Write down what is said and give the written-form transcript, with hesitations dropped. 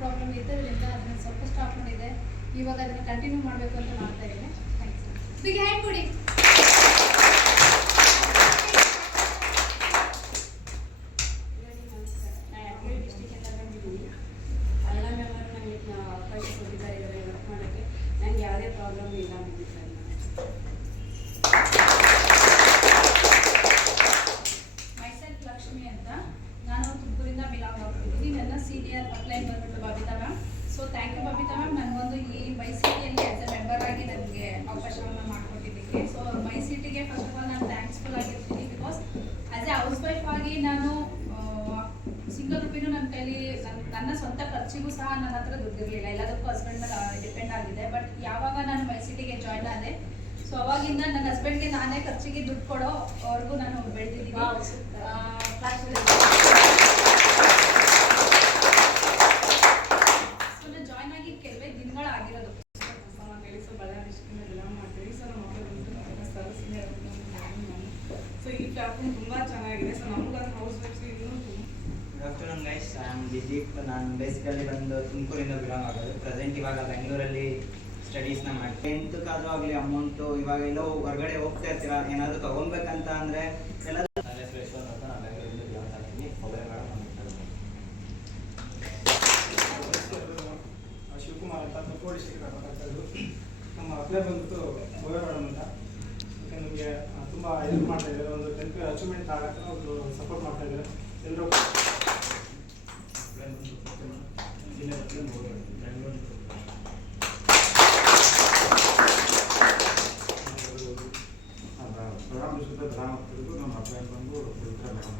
Problem ಇದ್ದರಿಂದ ಅದನ್ನು ಸ್ವಲ್ಪ stop ಮಾಡಿದೆ. ಇವಾಗ ಅದನ್ನು ಕಂಟಿನ್ಯೂ ಮಾಡಬೇಕು ಅಂತ ಮಾಡ್ತಾ ಇದ್ದೀನಿ. ಥ್ಯಾಂಕ್ಸ್. ಬಿಗ್ ಹ್ಯಾಂಡ್ ಕೊಡಿ. ನನಗೆ ಯಾವುದೇ ಪ್ರಾಬ್ಲಮ್ ಇಲ್ಲ. ಮೈಸೆಲ್ಫ್ ಲಕ್ಷ್ಮಿ ಅಂತ, ನಾನು ತುಮಕೂರಿಂದ ಬಿಲಾಂಗ್ ಆಗ್ತಿದ್ದೀನಿ. ನನ್ನ ಸೀನಿಯರ್ ಅಪ್ಲೈನ್ ಬಂದ್ಬಿಟ್ಟು Babita ma'am. So thank you Babita ma'am, ನನಗೊಂದು ಈ ಮೈ ಸಿಟಿಯಲ್ಲಿ ಆ್ಯಸ್ ಎ ಮೆಂಬರ್ ಆಗಿ ನನಗೆ ಅವಕಾಶವನ್ನು ಮಾಡಿಕೊಟ್ಟಿದ್ದಕ್ಕೆ. ಸೊ ಮೈ ಸಿಟಿಗೆ ಫಸ್ಟ್ ಆಫ್ ಆಲ್ ನಾನು ಥ್ಯಾಂಕ್ಸ್ಫುಲ್ ಆಗಿರ್ತೀನಿ. Because as a housewife ಆಗಿ ನಾನು ಸಿಂಗಲ್ ರುಪಿನೂ ನನ್ನ ಕೈಲಿ ನನ್ನ ಸ್ವಂತ ಖರ್ಚಿಗೂ ಸಹ ನನ್ನ ಹತ್ರ ದುಡ್ಡಿರಲಿಲ್ಲ. ಎಲ್ಲದಕ್ಕೂ ಹಸ್ಬೆಂಡ್ ಮೇಲೆ ಡಿಪೆಂಡ್ ಆಗಿದೆ. ಬಟ್ ಯಾವಾಗ ನಾನು ಮೈ ಸಿಟಿಗೆ ಜಾಯ್ನ್ ಆದೆ, ಸೊ ಅವಾಗಿಂದ ನನ್ನ ಹಸ್ಬೆಂಡ್ಗೆ ನಾನೇ ಖರ್ಚಿಗೆ ದುಡ್ಡು ಕೊಡೋವರೆಗೂ ನಾನು ಬೆಳೆದಿದ್ದೀನಿ. ಸೊ ನಾನು ಜಾಯ್ನ್ ಆಗಿ ಕೆಲವೇ ದಿನಗಳಾಗಿರೋದು. ಬಳ್ಳಾರಿ ಡಿಸ್ಟ್ರಿಕ್ಟಿಂದ ಬಿಲಾಂಗ್ ಮಾಡ್ತೀವಿ. ಸೊ ನಮ್ಮ ಮಕ್ಕಳು ಸರ್ ಸೀನಿಯರ್. ಸೊ ಈ ಪ್ಲಾಟ್ಫಾರ್ಮ್ ತುಂಬ ಚೆನ್ನಾಗಿದೆ. ಸೊ ನಮಗದು ಹೌಸ್ ವೈಫ್ಸ್ ಇನ್ನೂ good afternoon guys, I am Dilip. ನಾನು ಬೇಸಿಕಲಿ ಬಂದು ತುಮಕೂರಿಂದ ಬಿಲಾಂಗ್ ಆಗೋದು. ಪ್ರೆಸೆಂಟ್ ಇವಾಗ ಬೆಂಗಳೂರಲ್ಲಿ ಸ್ಟಡೀಸ್ನ ಮಾಡ್ತೀನಿ. 10th ಆದರೂ ಆಗಲಿ ಅಮೌಂಟು ಇವಾಗ ಎಲ್ಲೋ ಹೊರಗಡೆ ಹೋಗ್ತಾ ಇರ್ತೀರ, ಏನಾದರೂ ತೊಗೊಬೇಕಂತ ಅಂದರೆ ಎಲ್ಲ ಶ್ರೇಷ್ಠ ಅಂತ ನಾನು ಬೆಂಗಳೂರಿಂದ ಬಿಲಾಂಗ್ ಆಗ್ತೀನಿ. ಮೊಬೈಲ್ ಮೇಡಮ್ ಶಿವಕುಮಾರ್ ಅಂತ ತುಮಕೂರು ಡಿಸ್ಟ್ರಿಕ್ಟ್ ಮಾತಾಡ್ತಾಯಿದ್ದು. ನಮ್ಮ ಅಪ್ಲೈ ಬಂದ್ಬಿಟ್ಟು ಮೊಬೈಲ್ ಮೇಡಮ್ ಅಂತ. ಮತ್ತು ನಮಗೆ ತುಂಬ ಹೆಲ್ಪ್ ಮಾಡ್ತಾಯಿದ್ದಾರೆ. ಒಂದು 10th ಅಚೀವ್ಮೆಂಟ್ ಆಗೋಕ್ಕೆ ಅವರು ಸಪೋರ್ಟ್ ಮಾಡ್ತಾಯಿದ್ದಾರೆ. ಎಲ್ಲರೂ ಮೇಡಮ್ ಜೊತೆ ಗ್ರಾಮ ಆಗ್ತಿದ್ದು ನಮ್ಮ ಅಪ್ಲೈ ಬಂದು ಮೇಡಮ್